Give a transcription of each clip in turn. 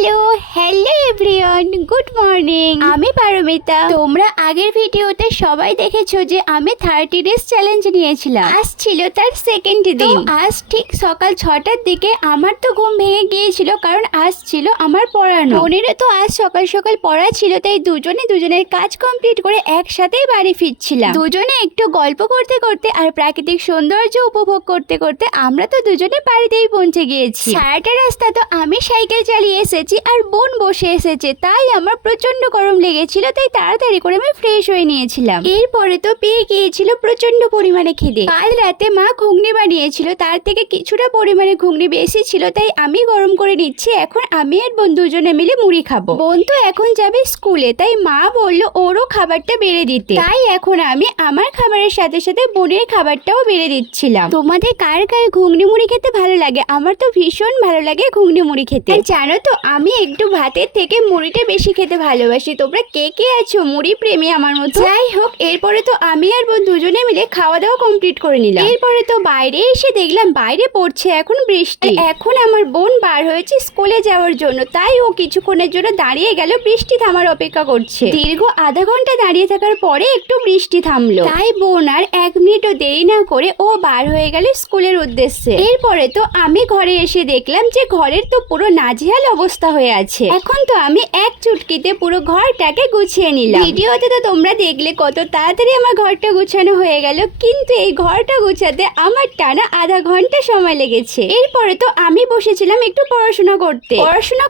Hello hello everyone, good morning. আমি পারমিতা। তোমরা আগের ভিডিওতে সবাই দেখেছো যে আমি 30 ডেজ চ্যালেঞ্জ নিয়েছিলাম। আজ ছিল তার সেকেন্ড দিন। আজ ঠিক সকাল 6টার দিকে আমার তো ঘুম ভেঙে গিয়েছিল, কারণ আজ ছিল আমার পড়ানো। বোনেরও তো আজ সকাল সকাল পড়া ছিল, তাই দুজনের কাজ কমপ্লিট করে একসাথেই বাড়ি ফিরছিলাম। দুজনে একটু গল্প করতে করতে আর প্রাকৃতিক সৌন্দর্য উপভোগ করতে করতে আমরা তো দুজনে বাড়িতেই পৌঁছে গিয়েছি। সারাটা রাস্তা তো আমি সাইকেল চালিয়ে এসেছি আর বোন বসে এসেছে, তাই আমার প্রচন্ড গরম লেগেছিল, তাই তাড়াতাড়ি করে আমি ফ্রেশ হয়ে নিয়েছিলাম। এরপরে তো পেয়ে গিয়েছিল প্রচন্ড পরিমাণে খিদে। কাল রাতে মা ঘুগনি বানিয়েছিল, তার থেকে কিছুটা পরিমাণে ঘুগনি বেশি ছিল, তাই আমি গরম করে নিচ্ছি। এখন আমি আর বোন দুজনে মিলে মুড়ি খাবো। বোন তো এখন যাবে স্কুলে, তাই মা বললো ওরও খাবারটা বেড়ে দিতে, তাই এখন আমি আমার খাবারের সাথে সাথে বোনের খাবারটাও বেড়ে দিচ্ছিলাম। তোমাদের কার কার ঘুগনি মুড়ি খেতে ভালো লাগে? আমার তো ভীষণ ভালো লাগে ঘুগনি মুড়ি খেতে। আর জানো তো আমি একটু ভাতের থেকে মুড়িটা বেশি খেতে ভালোবাসি। তোমরা কে কে আছো মুড়ি প্রেমী আমার মতো? যাই হোক, এরপরে তো আমি আর বোন দুজনে মিলে খাওয়া দাওয়া কমপ্লিট করে নিলাম। এরপরে তো বাইরে এসে দেখলাম বাইরে পড়ছে এখন বৃষ্টি। এখন আমার বোন বার হয়েছে স্কুলে যাওয়ার জন্য, তাই ও কিছুক্ষণের জন্য দাঁড়িয়ে গেল বৃষ্টি থামার অপেক্ষা করছে। দীর্ঘ আধা ঘন্টা দাঁড়িয়ে থাকার পরে একটু বৃষ্টি থামলো, তাই বোন আর 1 মিনিটও দেরি না করে ও বার হয়ে গেল স্কুলের উদ্দেশ্যে। এরপরে তো আমি ঘরে এসে দেখলাম যে ঘরের তো পুরো নাজেহাল অবস্থা হয়ে আছে। এখন তো আমি এক চুটকিতে পুরো ঘরটাকে গুছিয়ে নিলাম। ভিডিওতে তো তোমরা দেখলে কত তাড়াতাড়ি আমার ঘরটা গুছানো হয়ে গেল, কিন্তু এই ঘরটা গুছাতে আমার টানা আধা ঘন্টা সময় লেগেছে। এরপরে তো আমি বসেছিলাম একটু পড়াশোনা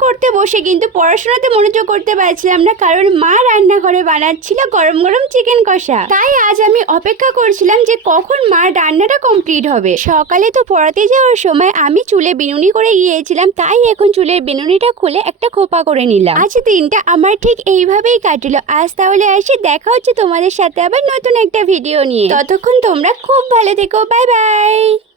করতে বসে কিন্তু পড়াশোনাতে মনোযোগ করতে পারছিলাম না, কারণ মা রান্নাঘরে বানাচ্ছিল গরম গরম চিকেন কষা। তাই আজ আমি অপেক্ষা করছিলাম যে কখন মা রান্নাটা কমপ্লিট হবে। সকালে তো পড়াতে যাওয়ার সময় আমি চুলে বিনুনি করে গিয়েছিলাম, তাই এখন চুলের বিনুনিটা খুলে একটা খোপা করে নিলাম। আজ দিনটা আমার ঠিক এইভাবেই কাটলো। আজ তাহলে আসি, দেখা হচ্ছে তোমাদের সাথে আবার নতুন একটা ভিডিও নিয়ে। ততক্ষণ তোমরা খুব ভালো থেকো, বাই বাই।